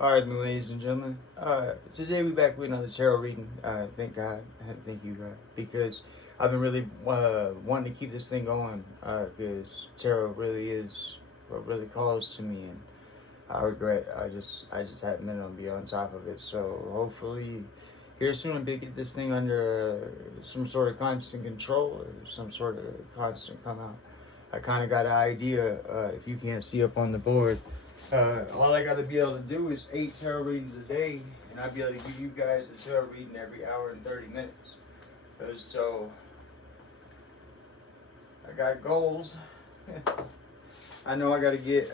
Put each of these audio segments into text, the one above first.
Alright, ladies and gentlemen. Today we back with another tarot reading. Thank God. Thank you, God. Because I've been really wanting to keep this thing going. Because tarot really is what really calls to me. And I regret I just haven't been able to be on top of it. So hopefully here soon I'll get this thing under some sort of constant control. Or some sort of constant come out. I kind of got an idea, if you can't see up on the board. All I got to be able to do is 8 tarot readings a day, and I'll be able to give you guys a tarot reading every hour and 30 minutes. So, I got goals. I know I got to get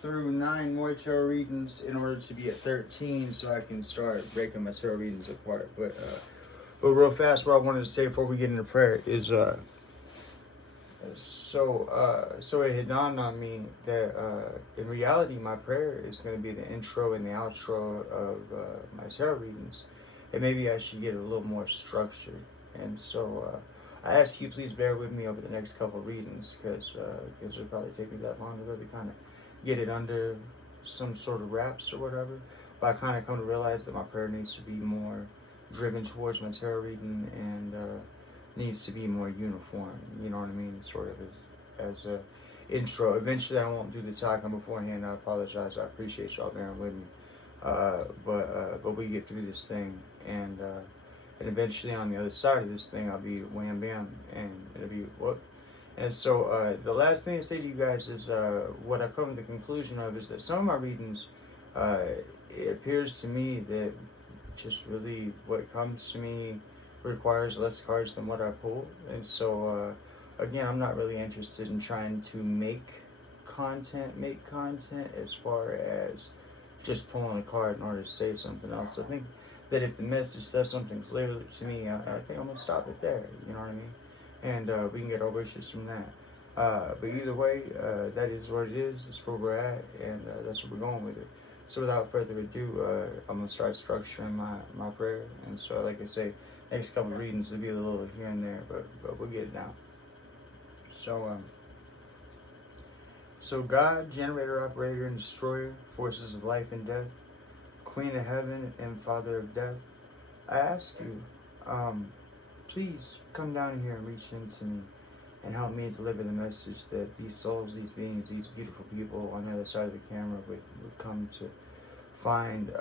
through 9 more tarot readings in order to be at 13, so I can start breaking my tarot readings apart. But real fast, what I wanted to say before we get into prayer is, so it had dawned on me that in reality my prayer is going to be the intro and the outro of my tarot readings, and maybe I should get a little more structured. And so I ask you please bear with me over the next couple of readings, because it'll probably take me that long to really kind of get it under some sort of wraps or whatever. But I kind of come to realize that my prayer needs to be more driven towards my tarot reading, and needs to be more uniform, you know what I mean, sort of as a intro. Eventually I won't do the talking beforehand. I apologize. I appreciate y'all bearing with me, but we get through this thing, and eventually on the other side of this thing I'll be wham bam, and it'll be whoop. And so the last thing to say to you guys is what I've come to the conclusion of is that some of my readings, it appears to me that just really what comes to me requires less cards than what I pull. And so again, I'm not really interested in trying to make content as far as just pulling a card in order to say something else. I think that if the message says something clearly to me, I think I'm gonna stop it there, you know what I mean, and we can get our wishes from that. But either way, that is what it is. That's where we're at, and that's where we're going with it. So without further ado, I'm gonna start structuring my prayer. And so, like I say, next couple of readings will be a little here and there, but we'll get it down. So God, generator, operator, and destroyer, forces of life and death, Queen of heaven and Father of death, I ask you, please come down here and reach into me and help me deliver the message that these souls, these beings, these beautiful people on the other side of the camera would come to find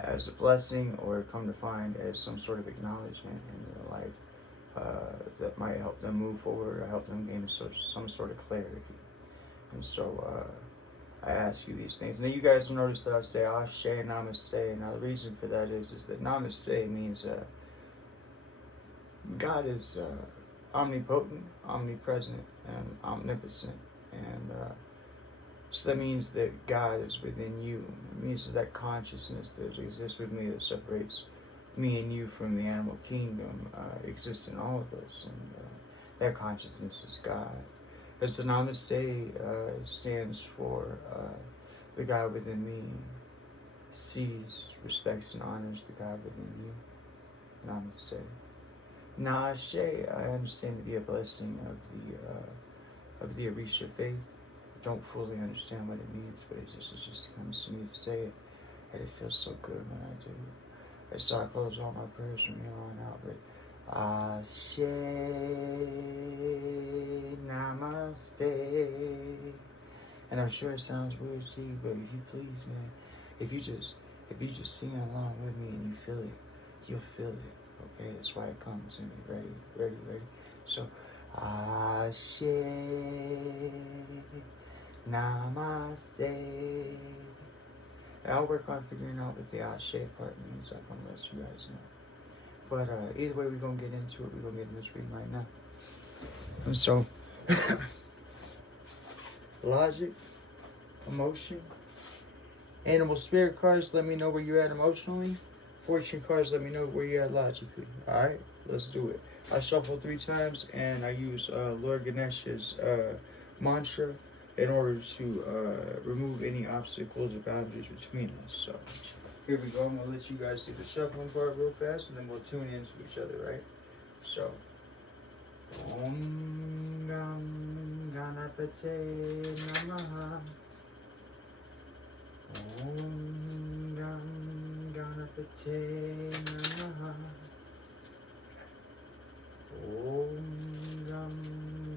as a blessing, or come to find as some sort of acknowledgement in their life that might help them move forward or help them gain some sort of clarity. And so I ask you these things. Now you guys will notice that I say Ashe and Namaste. Now the reason for that is that Namaste means God is omnipotent, omnipresent, and omnipotent. And so that means that God is within you. It means that consciousness that exists with me, that separates me and you from the animal kingdom, exists in all of us. And that consciousness is God. As the Namaste stands for the God within me, sees, respects, and honors the God within you. Namaste. Naashe, I understand to be a blessing of the Orisha faith. I don't fully understand what it means, but it just comes to me to say it, and it feels so good when I do. And so I close all my prayers from here on out with Ashe, Namaste. And I'm sure it sounds weird to you, but if you please, man, if you just sing along with me and you feel it, you'll feel it. Okay, that's why it comes to me. Ready. So, Ashe, Namaste. And I'll work on figuring out what the Ashe part means. I can let you guys know. But either way, we're going to get into it. We're going to get into this reading right now. And so, logic, emotion, animal spirit cards, let me know where you're at emotionally. Fortune cards, let me know where you're at logically. Alright, let's do it. I shuffle 3 times, and I use Lord Ganesha's mantra in order to remove any obstacles or boundaries between us. So, here we go. I'm going to let you guys see the shuffling part real fast, and then we'll tune into each other, right? So, Om Gam Ganapate Namaha. Om Ganapate Namaha. Om Gam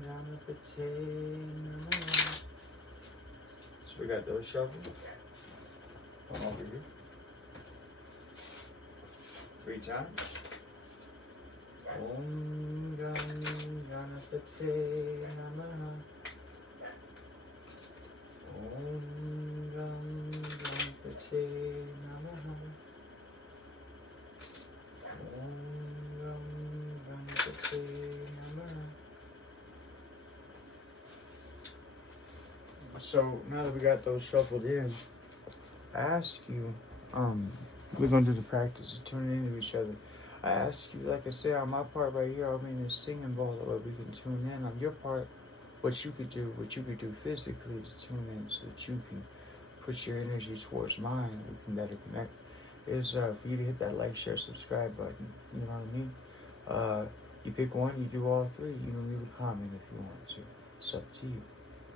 Ganapate Namaha. So we got those shuffles. Come over here. 3 times. Om Gam Ganapate Namaha. Om Gam Ganapate Namaha. Om Gam Ganapate Namaha. So now that we got those shuffled in, I ask you, we're gonna do the practice of tuning into each other. I ask you, like I say, on my part right here, I mean, this singing bowl, where we can tune in. On your part, what you could do physically to tune in, so that you can put your energy towards mine. We can better connect. Is for you to hit that like, share, subscribe button. You know what I mean? You pick one, you do all 3. You can leave a comment if you want to. It's up to you.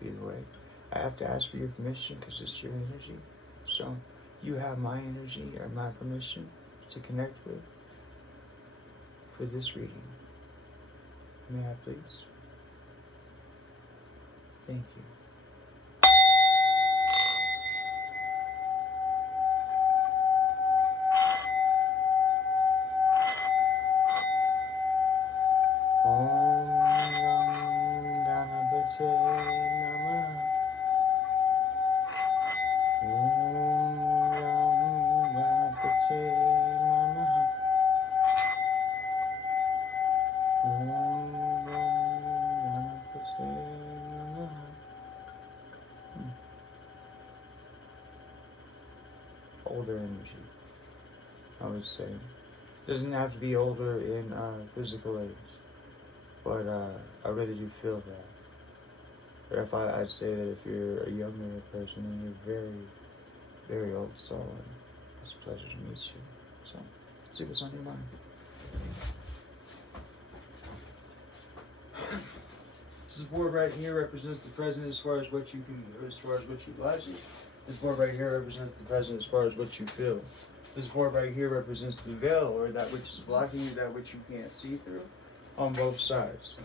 Either way, I have to ask for your permission because it's your energy. So you have my energy or my permission to connect with for this reading. May I please? Thank you. Om Gam Ganapate Namaha. Om Gam Ganapate Namaha. Om Gam Ganapate Namaha. Older energy, I would say. Doesn't have to be older in physical age, but I really do feel that. But if I'd say that if you're a younger person and you're very, very old soul, it's a pleasure to meet you. So, let's see what's on your mind. This board right here represents the present as far as what you can, as far as what you logic. This board right here represents the present as far as what you feel. This board right here represents the veil, or that which is blocking you, that which you can't see through, on both sides.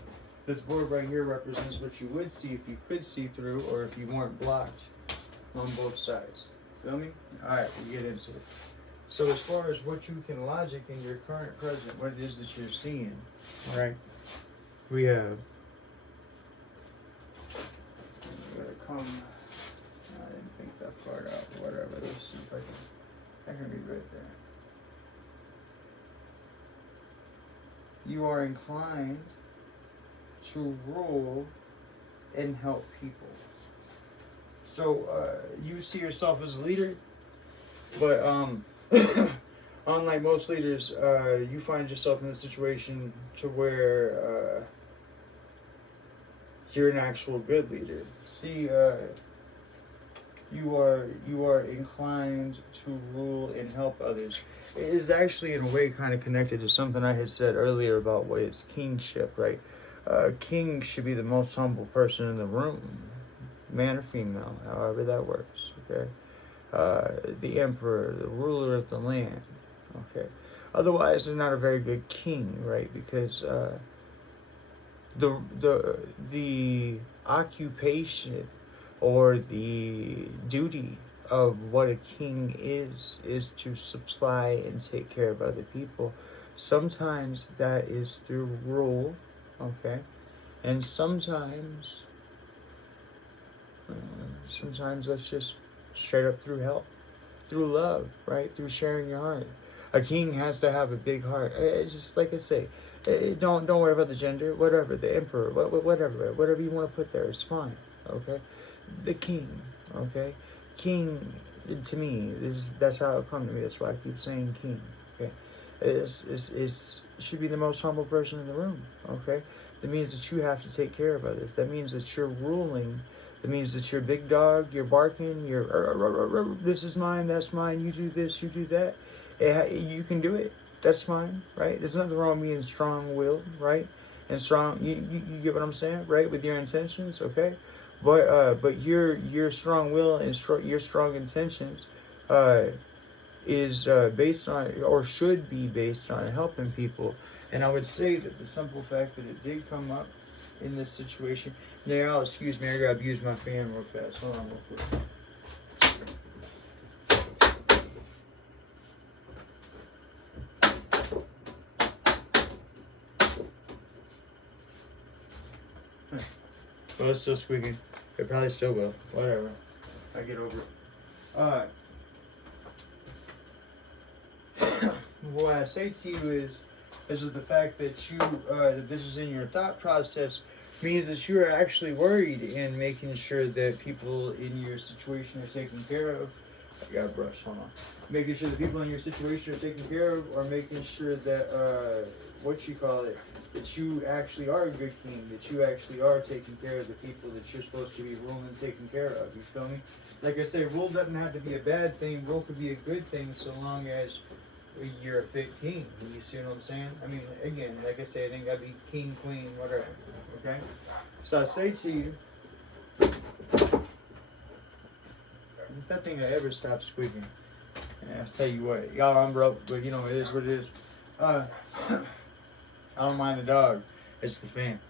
This board right here represents what you would see if you could see through, or if you weren't blocked, on both sides. Feel me? Alright, we get into it. So as far as what you can logic in your current present, what it is that you're seeing, alright, we have, come, I didn't think that part out, whatever, let's see if I can read right there. You are inclined to rule and help people. So you see yourself as a leader, but unlike most leaders, you find yourself in a situation to where you're an actual good leader. See, you are inclined to rule and help others. It is actually in a way kind of connected to something I had said earlier about what is kingship, right? King should be the most humble person in the room, man or female, however that works, okay? The emperor, the ruler of the land, okay? Otherwise, they're not a very good king, right? Because the occupation or the duty of what a king is to supply and take care of other people. Sometimes that is through rule, okay, and sometimes that's just straight up through help, through love, right, through sharing your heart. A king has to have a big heart. It's just like I say, don't worry about the gender, whatever, the emperor, whatever you want to put there, it's fine, okay. The king, okay, king to me that's how it comes to me. That's why I keep saying king, okay. Is should be the most humble person in the room, okay. That means that you have to take care of others. That means that you're ruling. That means that you're big dog, you're barking, you're this is mine, that's mine, you do this, you do that. You can do it. That's fine, right? There's nothing wrong with being strong-willed, right? And strong, you get what I'm saying, right? With your intentions, okay? But your strong will and your strong intentions, is based on, or should be based on, helping people. And I would say that the simple fact that it did come up in this situation. Now, excuse me, I gotta use my fan real fast. Hold on real quick. Well, it's still squeaking. It probably still will. Whatever. I get over it. What I say to you is that the fact that you that this is in your thought process means that you are actually worried in making sure that people in your situation are taken care of. I got a brush. Hold on. Making sure the people in your situation are taken care of, or making sure that that you actually are a good king, that you actually are taking care of the people that you're supposed to be ruling and taking care of. You feel me? Like I say, rule doesn't have to be a bad thing. Rule could be a good thing so long as you're a fit king. You see what I'm saying? I mean, again, like I say, I think I'd be king, queen, whatever. Okay? So I say to you, if that thing ever stops squeaking, and I'll tell you what, y'all, I'm broke, but you know, it is what it is. I don't mind the dog. It's the fan.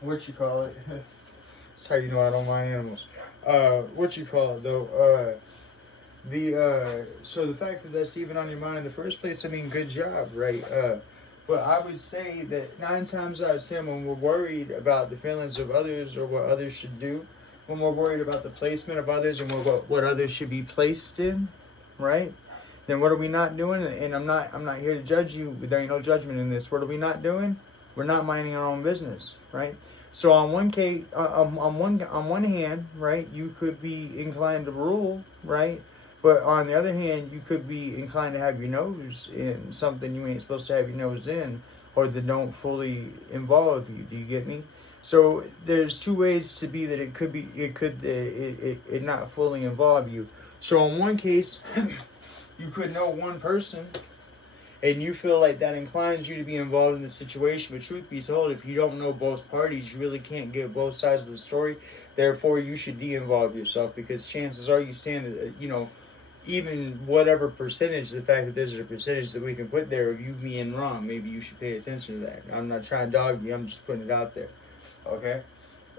What you call it? That's how you know I don't mind animals. What you call it though? So the fact that that's even on your mind in the first place, I mean, good job, right? But I would say that 9 times out of 10, when we're worried about the feelings of others or what others should do, when we're worried about the placement of others and what others should be placed in, right? Then what are we not doing? And I'm not here to judge you. There ain't no judgment in this. What are we not doing? We're not minding our own business, right? So on one one hand, right, you could be inclined to rule, right? But on the other hand, you could be inclined to have your nose in something you ain't supposed to have your nose in, or that don't fully involve you. Do you get me? So there's 2 ways to be that it could not fully involve you. So in one case, you could know one person, and you feel like that inclines you to be involved in the situation. But truth be told, if you don't know both parties, you really can't get both sides of the story. Therefore, you should de-involve yourself, because chances are you stand, even whatever percentage, the fact that there's a percentage that we can put there of you being wrong, maybe you should pay attention to that. I'm not trying to dog you, I'm just putting it out there. Okay?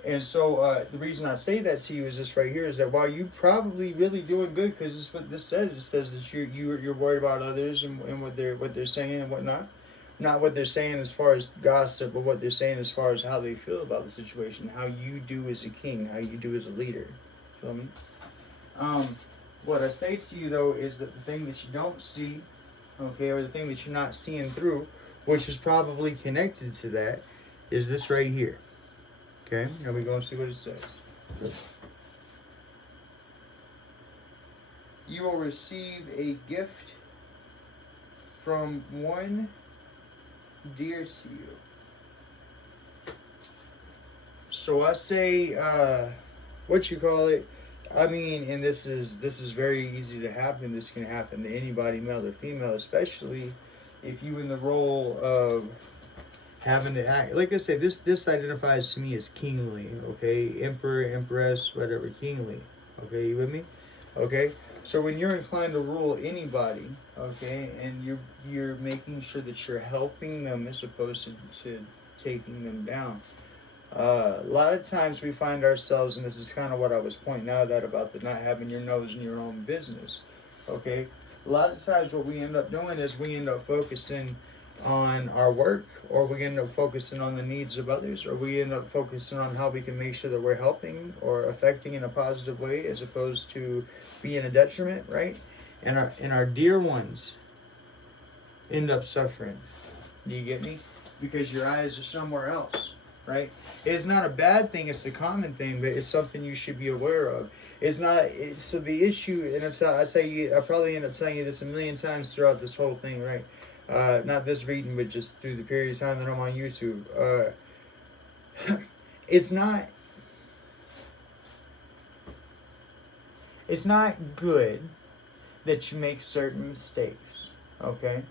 And so the reason I say that to you is this right here, is that while you probably really doing good, because this is what this says. It says that you're worried about others and what they're saying and whatnot. Not what they're saying as far as gossip, but what they're saying as far as how they feel about the situation, how you do as a king, how you do as a leader. Feel me? What I say to you though is that the thing that you don't see, okay, or the thing that you're not seeing through, which is probably connected to that, is this right here. Okay, now we go and see what it says. You will receive a gift from one dear to you. So I say, I mean, and this is very easy to happen. This can happen to anybody, male or female, especially if you in the role of having to act. Like I said, this identifies to me as kingly, okay? Emperor, empress, whatever, kingly. Okay, you with me? Okay? So when you're inclined to rule anybody, okay, and you're making sure that you're helping them as opposed to taking them down. A lot of times we find ourselves, and this is kind of what I was pointing out about the not having your nose in your own business, okay? A lot of times what we end up doing is we end up focusing on our work, or we end up focusing on the needs of others, or we end up focusing on how we can make sure that we're helping or affecting in a positive way as opposed to being a detriment, right? And our dear ones end up suffering. Do you get me? Because your eyes are somewhere else, right? It's not a bad thing, it's a common thing, but it's something you should be aware of. So the issue, and I probably end up telling you this a million times throughout this whole thing, right? Not this reading, but just through the period of time that I'm on YouTube. It's not good that you make certain mistakes, okay?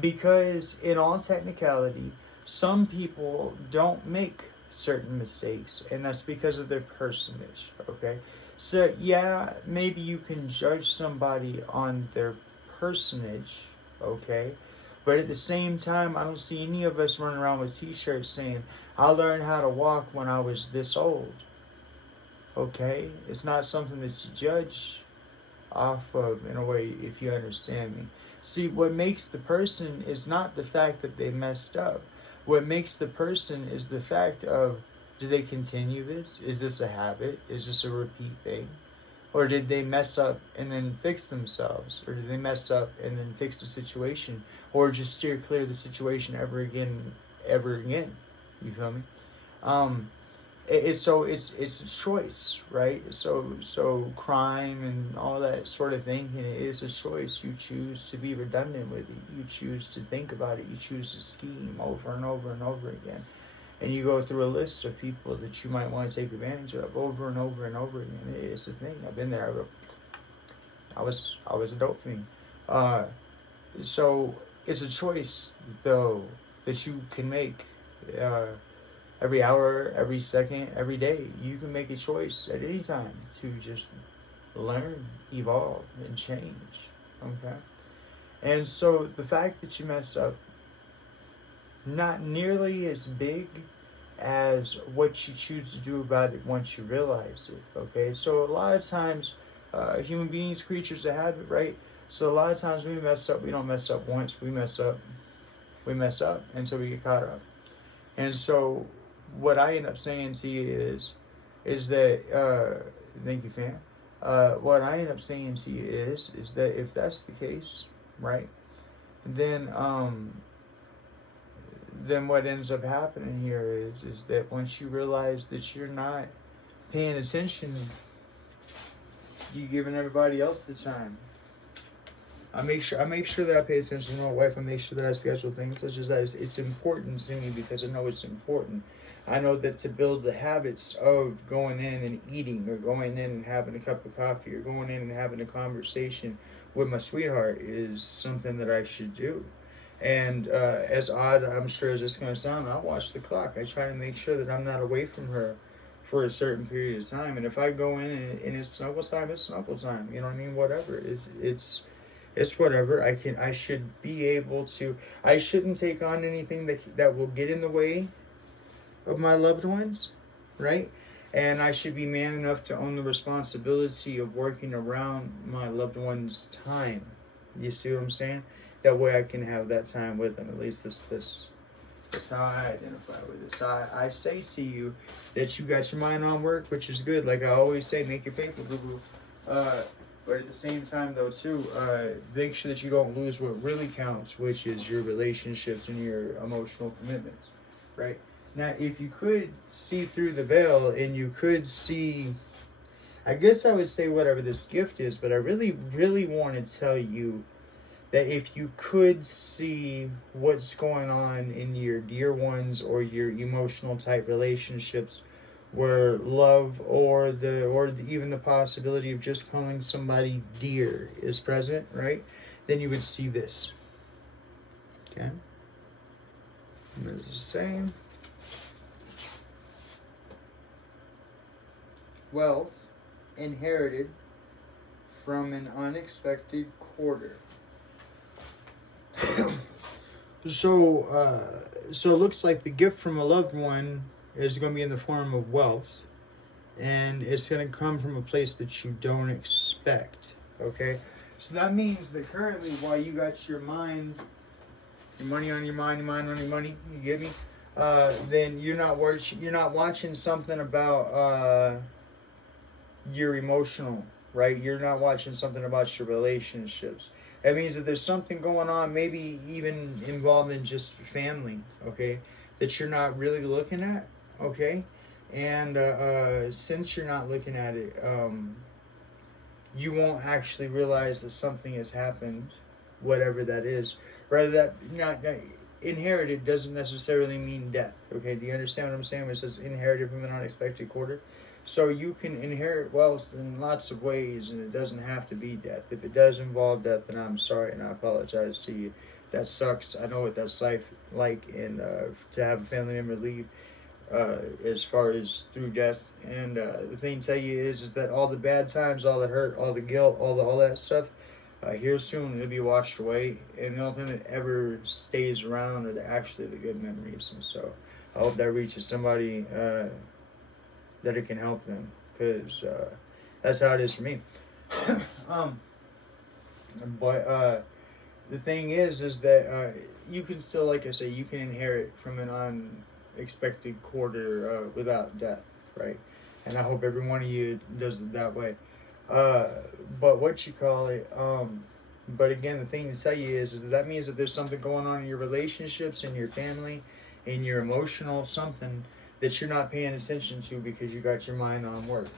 Because in all technicality, some people don't make certain mistakes, and that's because of their personage, okay? So yeah, maybe you can judge somebody on their personage, okay? But at the same time, I don't see any of us running around with t-shirts saying, I learned how to walk when I was this old. Okay? It's not something that you judge off of, in a way, if you understand me. See, what makes the person is not the fact that they messed up. What makes the person is the fact of, do they continue this? Is this a habit? Is this a repeat thing? Or did they mess up and then fix themselves? Or did they mess up and then fix the situation? Or just steer clear of the situation ever again? You feel me? It's a choice, right? So crime and all that sort of thing, and it is a choice. You choose to be redundant with it. You choose to think about it. You choose to scheme over and over and over again. And you go through a list of people that you might want to take advantage of over and over and over again. It's a thing. I've been there. I was a dope fiend. So it's a choice, though, that you can make every hour, every second, every day. You can make a choice at any time to just learn, evolve, and change. Okay? And so the fact that you messed up, not nearly as big as what you choose to do about it once you realize it, okay? So a lot of times, human beings, creatures of habit, right? So a lot of times when we mess up, we don't mess up once, we mess up until we get caught up. And so what I end up saying to you is that, thank you, fam. What I end up saying to you is that if that's the case, right, then what ends up happening here is that once you realize that you're not paying attention, you're giving everybody else the time. I make sure that I pay attention to my wife. I make sure that I schedule things such as that. It's important to me because I know it's important. I know that to build the habits of going in and eating, or going in and having a cup of coffee, or going in and having a conversation with my sweetheart is something that I should do. And as odd, I'm sure, as it's going to sound, I watch the clock. I try to make sure that I'm not away from her for a certain period of time. And if I go in and it's snuggle time, it's snuggle time. You know what I mean? Whatever. It's whatever. I should be able to. I shouldn't take on anything that will get in the way of my loved ones, right? And I should be man enough to own the responsibility of working around my loved one's time. You see what I'm saying? That way I can have that time with them. At least that's how I identify with it. So I say to you that you got your mind on work, which is good. Like I always say, make your paper, boo-boo. But at the same time, though, too, make sure that you don't lose what really counts, which is your relationships and your emotional commitments, right? Now, if you could see through the veil and you could see, I guess I would say whatever this gift is, but I really, really want to tell you that if you could see what's going on in your dear ones or your emotional type relationships, where love or even the possibility of just calling somebody dear is present, right? Then you would see this. Okay? It's the same. Wealth inherited from an unexpected quarter. So it looks like the gift from a loved one is going to be in the form of wealth, and it's going to come from a place that you don't expect. Okay, so that means that currently, while you got your money on your mind, your mind on your money, you get me? Then you're not watching something about your emotional, right? You're not watching something about your relationships. That means that there's something going on, maybe even involving just family, okay, that you're not really looking at, okay? And since you're not looking at it, you won't actually realize that something has happened, whatever that is. Rather, that not inherited doesn't necessarily mean death, okay? Do you understand what I'm saying when it says inherited from an unexpected quarter? So you can inherit wealth in lots of ways, and it doesn't have to be death. If it does involve death, then I'm sorry, and I apologize to you. That sucks. I know what that's like, and to have a family member leave. as far as through death. And the thing to tell you is that all the bad times, all the hurt, all the guilt, all that stuff, here soon it'll be washed away. And the only thing that ever stays around are actually the good memories. And so I hope that reaches somebody that it can help them, because that's how it is for me. But the thing is that you can still, like I say, you can inherit from an unexpected quarter without death, right? And I hope every one of you does it that way. But what you call it, but again, the thing to tell you is that means that there's something going on in your relationships, in your family, in your emotional something that you're not paying attention to because you got your mind on work,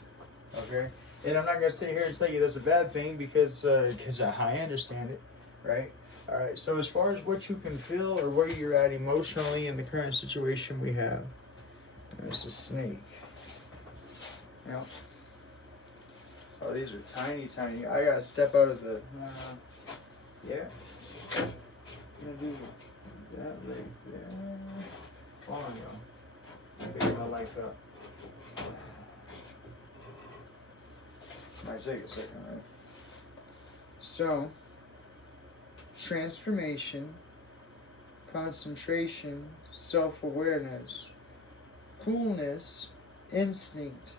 okay? And I'm not going to sit here and tell you that's a bad thing, because I understand it, right? All right, so as far as what you can feel or where you're at emotionally in the current situation we have, there's a snake. Yeah. Oh, these are tiny, tiny. I got to step out of the, yeah. I'm going to do that right there. Hold on, y'all. I'm picking my life up. Might take a second, right? So, transformation, concentration, self-awareness, coolness, instinct,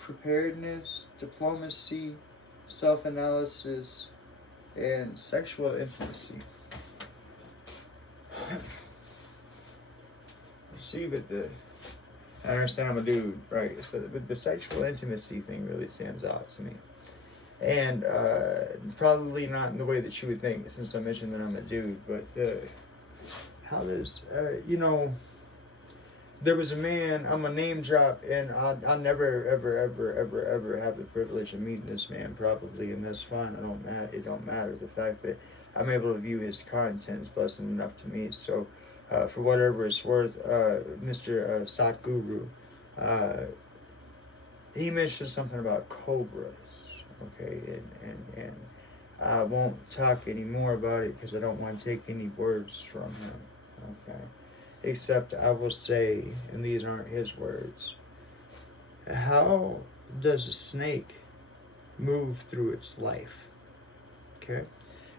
preparedness, diplomacy, self-analysis, and sexual intimacy. See, but I understand I'm a dude, right? So, but the sexual intimacy thing really stands out to me. And probably not in the way that you would think, since I mentioned that I'm a dude, but how does, there was a man, I'm a name drop, and I'll never, ever have the privilege of meeting this man, probably, and that's fine. It don't matter. The fact that I'm able to view his content is blessing enough to me. So, for whatever it's worth, Mr. Satguru, he mentioned something about cobras, okay, and I won't talk any more about it because I don't want to take any words from him, okay, except I will say, and these aren't his words, how does a snake move through its life, okay?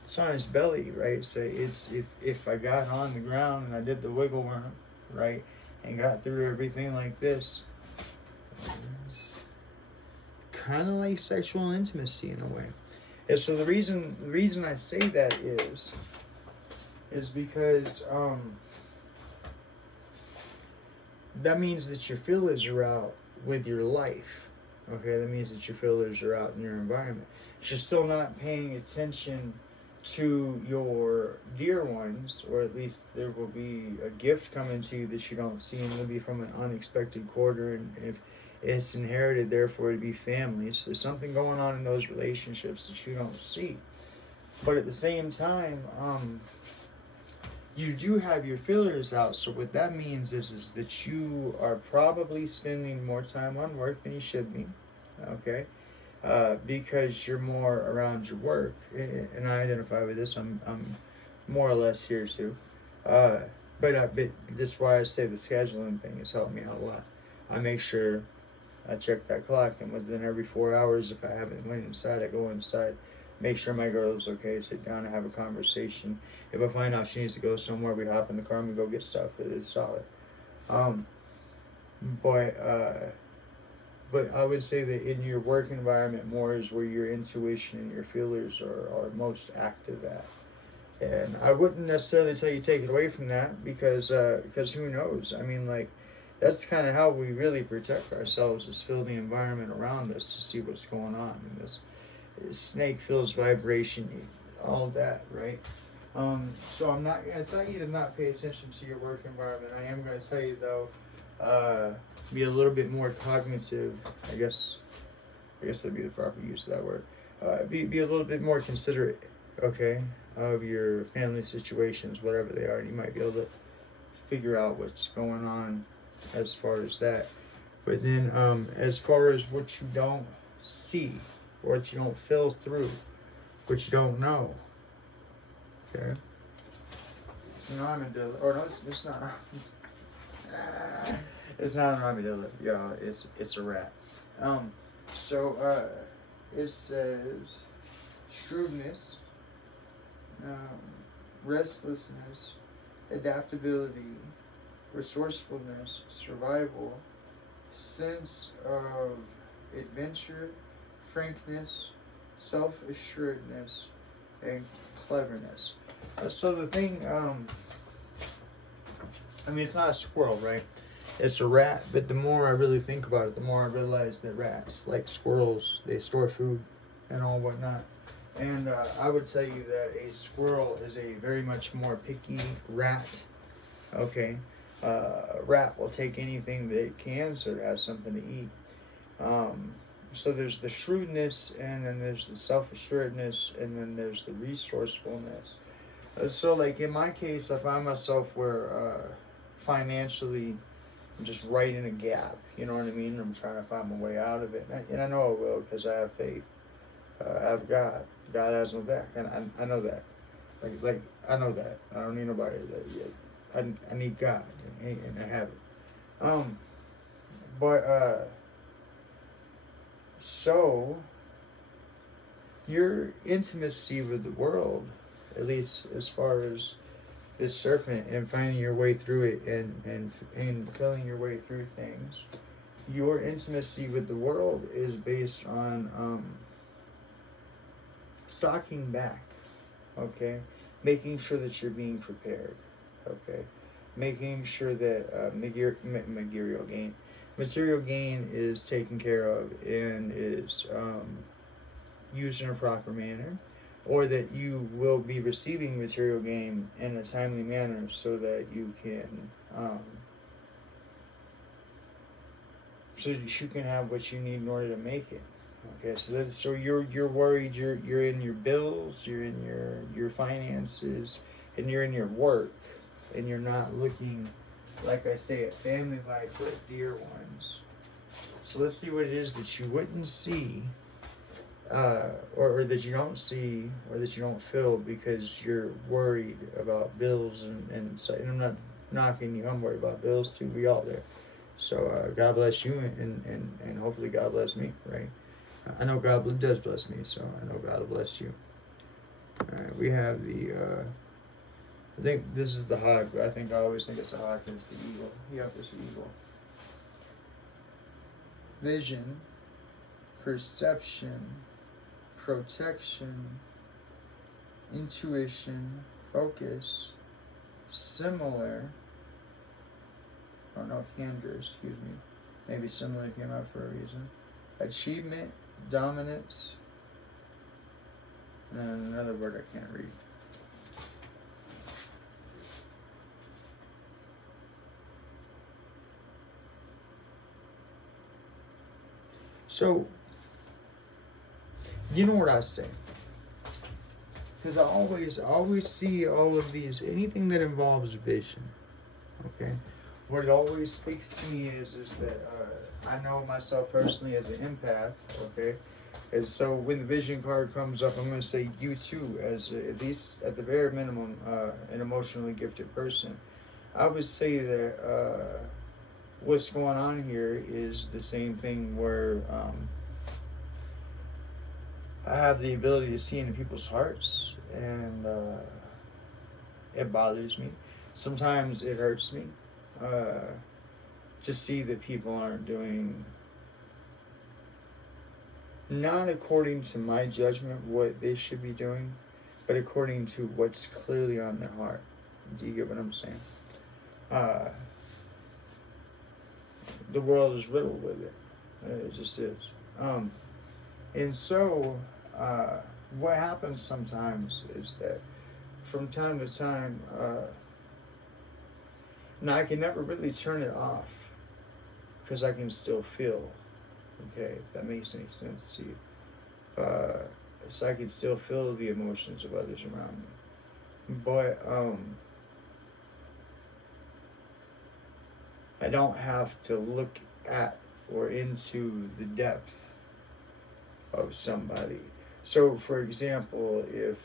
It's on its belly, right? So it's if I got on the ground and I did the wiggle worm, right, and got through everything like this, it's kind of like sexual intimacy in a way. And so the reason I say that is because that means that your feelers are out with your life. Okay, that means that your feelers are out in your environment. You're still not paying attention to your dear ones, or at least there will be a gift coming to you that you don't see, and it'll be from an unexpected quarter, and if it's inherited, therefore it'd be family. So there's something going on in those relationships that you don't see. But at the same time, you do have your fillers out. So what that means is that you are probably spending more time on work than you should be, okay? Because you're more around your work, and I identify with this. I'm more or less here too, but this is why I say the scheduling thing has helped me out a lot. I make sure I check that clock, and within every 4 hours, if I haven't went inside, I go inside, make sure my girl's okay, sit down and have a conversation. If I find out she needs to go somewhere, we hop in the car and we go get stuff. It's solid. But I would say that in your work environment more is where your intuition and your feelers are most active at. And I wouldn't necessarily tell you take it away from that, because who knows? I mean, like, that's kind of how we really protect ourselves, is feel the environment around us to see what's going on. And this snake feels vibration, all that, right? So I'm not going to tell you to not pay attention to your work environment. I am going to tell you, though, be a little bit more cognitive, I guess that'd be the proper use of that word. Be a little bit more considerate, okay, of your family situations, whatever they are. And you might be able to figure out what's going on as far as that. But then as far as what you don't see, what you don't feel through, what you don't know, okay? It's an armadillo. Or no, it's not. It's not an armadillo, y'all. It's a rat. So it says shrewdness, restlessness, adaptability, resourcefulness, survival, sense of adventure, frankness, self-assuredness, and cleverness. So the thing, I mean, it's not a squirrel, right? It's a rat, but the more I really think about it, the more I realize that rats, like squirrels, they store food and all whatnot. And I would tell you that a squirrel is a very much more picky rat. Okay, a rat will take anything that it can, so it has something to eat. So there's the shrewdness, and then there's the self-assuredness, and then there's the resourcefulness. So like in my case, I find myself where financially I'm just right in a gap. You know what I mean? I'm trying to find my way out of it, and I know I will because I have faith. I have God. God has my back, and I know that. Like I know that. I don't need nobody. I need God, and I have it. But so your intimacy with the world, at least as far as this serpent and finding your way through it and feeling your way through things, your intimacy with the world is based on stocking back, okay, making sure that you're being prepared, okay, making sure that material gain is taken care of and is used in a proper manner, or that you will be receiving material gain in a timely manner so that you can have what you need in order to make it. Okay, so you're worried, you're in your bills, you're in your finances, and you're in your work, and you're not looking, like I say, at family life or at dear ones. So let's see what it is that you wouldn't see, or that you don't see, or that you don't feel because you're worried about bills and so. And I'm not knocking you. I'm worried about bills too. We all there. So God bless you, and hopefully God bless me, right? I know God does bless me, so I know God will bless you. All right, we have the. I think this is the hawk, but I always think it's a hawk and it's the eagle. Yep, it's the eagle. Vision, perception, protection, intuition, focus, similar. Oh no, candor, excuse me. Maybe similar came out for a reason. Achievement, dominance, and another word I can't read. So, you know what I say? Because I always see all of these, anything that involves vision, okay? What it always speaks to me is that I know myself personally as an empath, okay? And so when the vision card comes up, I'm going to say you too, as at least at the very minimum, an emotionally gifted person. I would say that what's going on here is the same thing where I have the ability to see into people's hearts, and it bothers me. Sometimes it hurts me to see that people aren't doing, not according to my judgment what they should be doing, but according to what's clearly on their heart. Do you get what I'm saying? The world is riddled with it. It just is. And so, what happens sometimes is that from time to time, now I can never really turn it off because I can still feel, okay, if that makes any sense to you. So I can still feel the emotions of others around me. But, I don't have to look at or into the depth of somebody. So, for example, if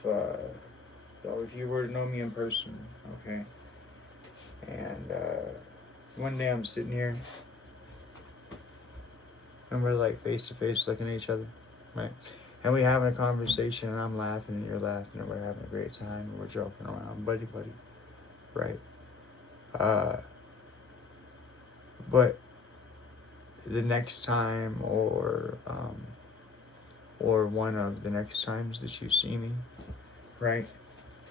though, if you were to know me in person, okay? And one day I'm sitting here and we're like face to face looking at each other, right? And we having a conversation and I'm laughing and you're laughing and we're having a great time and we're joking around, buddy, right? But the next time or one of the next times that you see me, right?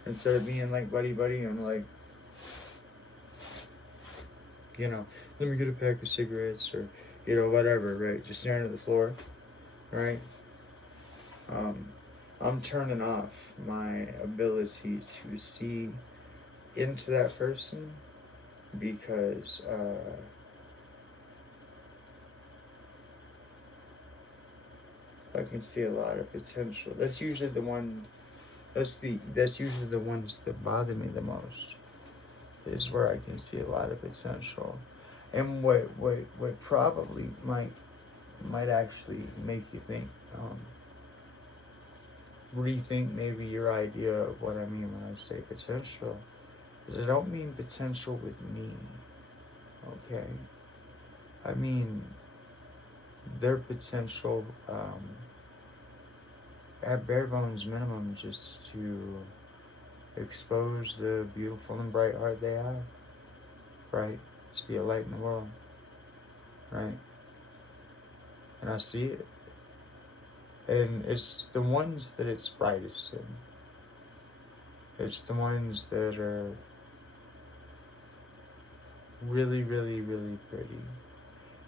Instead of being like buddy, I'm like, you know, let me get a pack of cigarettes or, you know, whatever, right? Just staring at the floor, right? I'm turning off my ability to see into that person because I can see a lot of potential. That's usually the one. That's usually the ones that bother me the most. Is where I can see a lot of potential, and what probably might actually make you think, rethink maybe your idea of what I mean when I say potential. Is I don't mean potential with me, okay? I mean their potential, at bare bones minimum, just to expose the beautiful and bright heart they have, right? To be a light in the world, right? And I see it. And it's the ones that it's brightest in. It's the ones that are really, really, really pretty.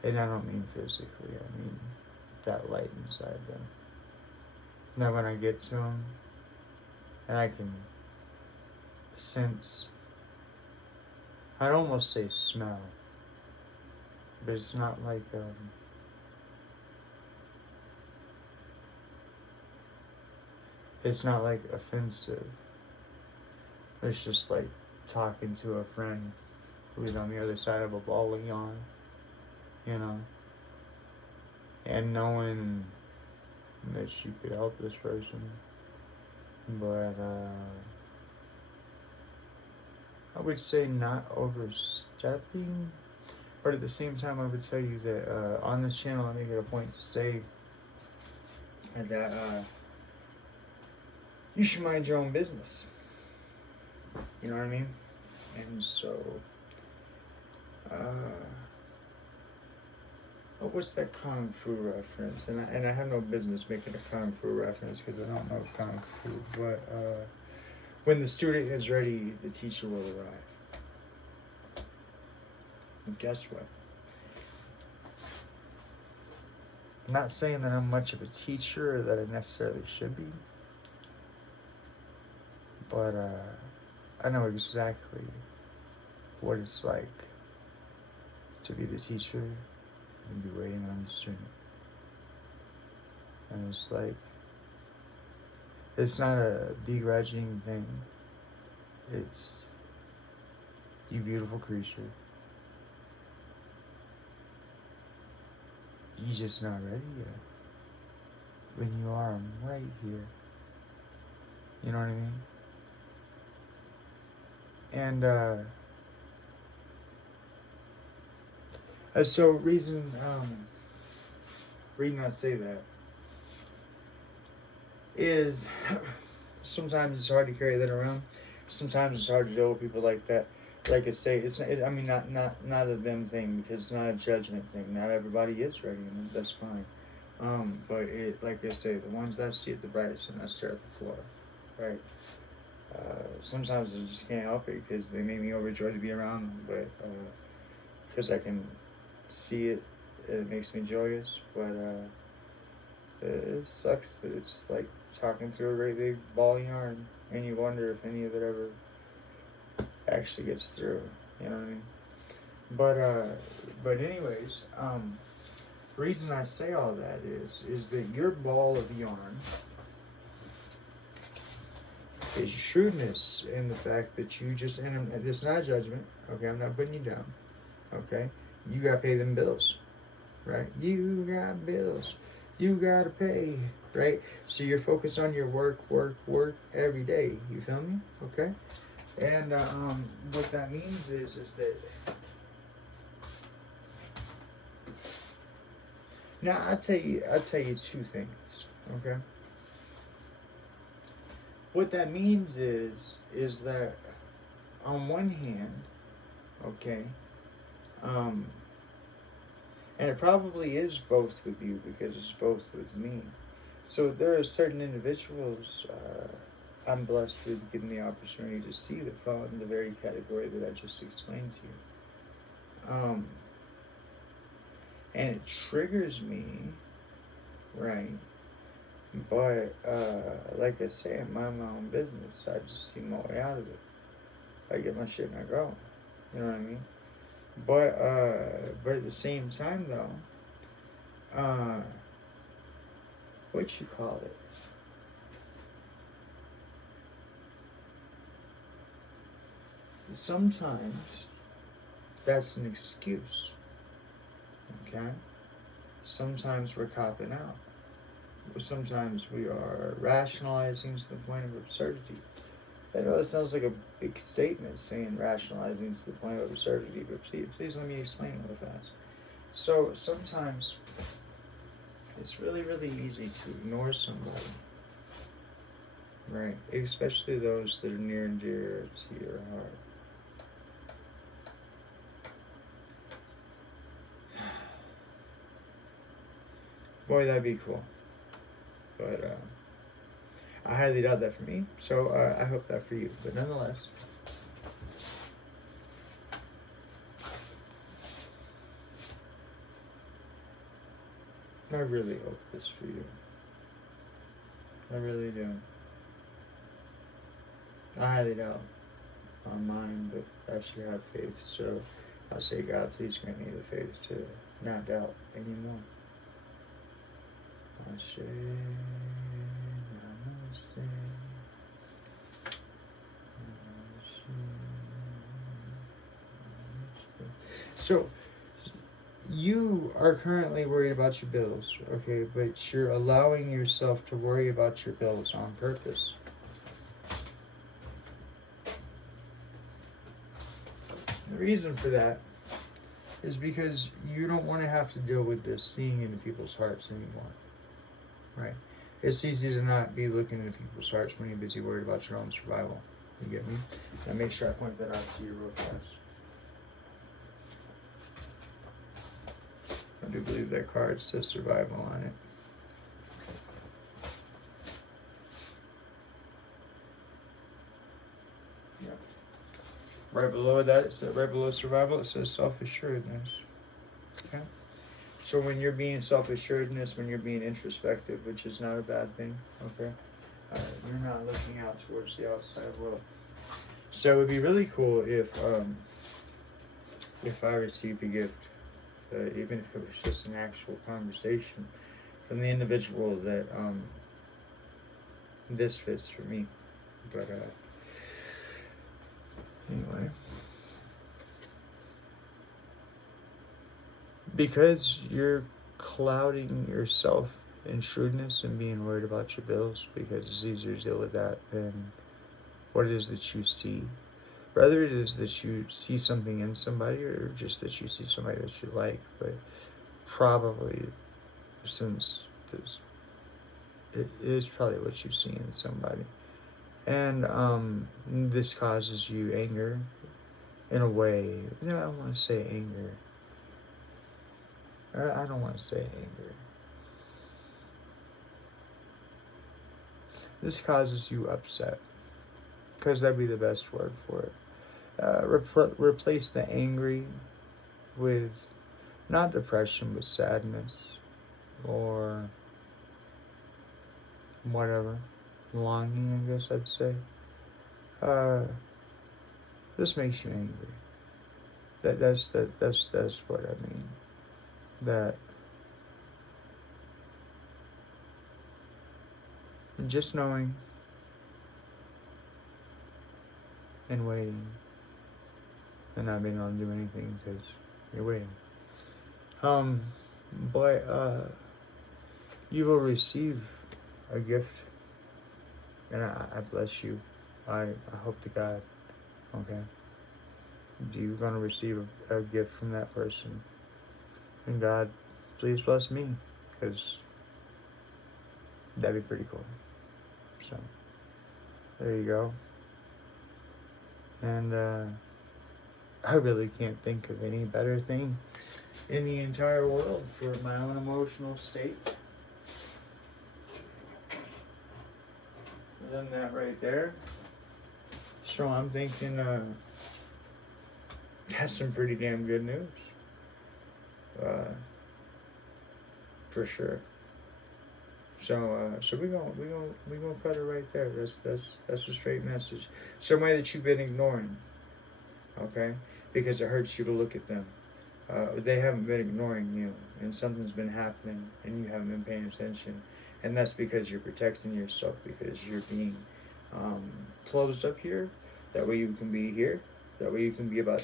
And I don't mean physically, I mean that light inside them. Now when I get to them, and I can sense, I'd almost say smell, but it's not like, it's not like offensive. It's just like talking to a friend who's on the other side of a ball of yarn, you know, and knowing that she could help this person, but I would say not overstepping, but at the same time I would tell you that on this channel I make it a point to say that you should mind your own business. You know what I mean? And so, what's that Kung Fu reference? And I have no business making a Kung Fu reference because I don't know Kung Fu. But when the student is ready, the teacher will arrive. And guess what? I'm not saying that I'm much of a teacher or that I necessarily should be. But I know exactly what it's like to be the teacher and be waiting on the student. And it's like, it's not a begrudging thing. It's, you beautiful creature. You're just not ready yet. When you are, I'm right here. You know what I mean? And so reason I say that is sometimes it's hard to carry that around. Sometimes it's hard to deal with people like that. Like I say, it's not, I mean not a them thing, because it's not a judgment thing. Not everybody is ready, and that's fine. But it, like I say, the ones that see it the brightest and I stare at the floor, right? Sometimes I just can't help it because they make me overjoyed to be around them, but because I can see it, it makes me joyous. But it sucks that it's like talking through a great big ball of yarn, and you wonder if any of it ever actually gets through. You know what I mean? But anyways, the reason I say all that is that your ball of yarn is shrewdness in the fact that you just, and it's not judgment, okay? I'm not putting you down, okay? You gotta pay them bills, right? You got bills. You gotta pay, right? So you're focused on your work every day. You feel me? Okay. And what that means is that now I'll tell you two things. Okay. What that means is that on one hand, okay, and it probably is both with you because it's both with me. So there are certain individuals I'm blessed with given the opportunity to see that fall in the very category that I just explained to you. And it triggers me, right? But like I say, I mind my own business. I just see my way out of it. I get my shit and I go. You know what I mean? But at the same time though, what you call it? Sometimes that's an excuse. Okay? Sometimes we're copping out. Sometimes we are rationalizing to the point of absurdity. I know that sounds like a big statement saying rationalizing to the point of absurdity, but please let me explain real fast. So sometimes it's really, really easy to ignore somebody, right? Especially those that are near and dear to your heart. Boy, that'd be cool. But I highly doubt that for me, so I hope that for you. But nonetheless, I really hope this for you. I really do. I highly doubt on mine, but I should have faith. So I'll say, God, please grant me the faith to not doubt anymore. I say, namaste. So, you are currently worried about your bills, okay, but you're allowing yourself to worry about your bills on purpose. The reason for that is because you don't want to have to deal with this seeing into people's hearts anymore, right? It's easy to not be looking into people's hearts when you're busy worried about your own survival. You get me? Now make sure I point that out to you real fast. I do believe that card says survival on it. Yeah. Right below that, it says, right below survival, it says self-assuredness. Okay. So when you're being self-assuredness, when you're being introspective, which is not a bad thing, okay, you're not looking out towards the outside world. So it would be really cool if I received a gift, even if it was just an actual conversation from the individual that this fits for me. But anyway, because you're clouding yourself in shrewdness and being worried about your bills, because it's easier to deal with that than what it is that you see. Whether it is that you see something in somebody or just that you see somebody that you like, but probably since it is probably what you see in somebody. And this causes you anger in a way. No, I don't want to say anger. I don't want to say anger. This causes you upset, because that'd be the best word for it. Replace the angry with not depression, but sadness or whatever, longing, I guess I'd say. This makes you angry. That's what I mean. That just knowing and waiting and not being able to do anything because you're waiting. But You will receive a gift, and I bless you. I hope to God, okay? You're going to receive a gift from that person. And God, please bless me, because that'd be pretty cool. So, there you go. And I really can't think of any better thing in the entire world for my own emotional state than that right there. So I'm thinking that's some pretty damn good news. For sure. So we're gonna cut it right there. That's a straight message. Somebody that you've been ignoring, okay? Because it hurts you to look at them. They haven't been ignoring you, and something's been happening, and you haven't been paying attention, and that's because you're protecting yourself, because you're being closed up here. That way you can be here. That way you can be about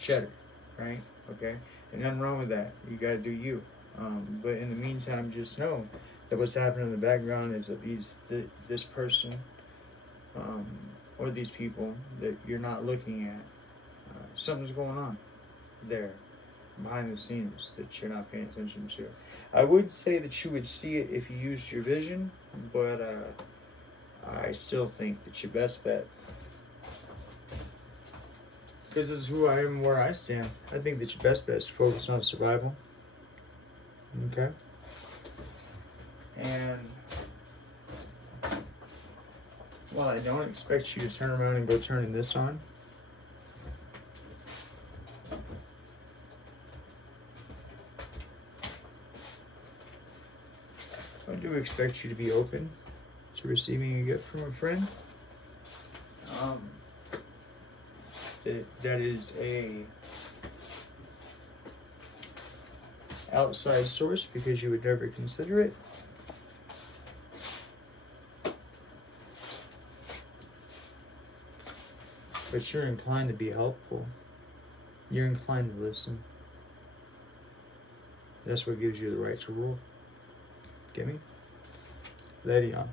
cheddar, right? Okay, and nothing wrong with that. You got to do you. But in the meantime, just know that what's happening in the background is that this person or these people that you're not looking at, something's going on there behind the scenes that you're not paying attention to. I would say that you would see it if you used your vision, but I still think that your best bet, because this is who I am and where I stand, I think that your best bet is to focus on survival. Okay? And while I don't expect you to turn around and go turning this on, I do expect you to be open to receiving a gift from a friend. That is a outside source, because you would never consider it. But you're inclined to be helpful. You're inclined to listen. That's what gives you the right to rule. Get me? Lady on.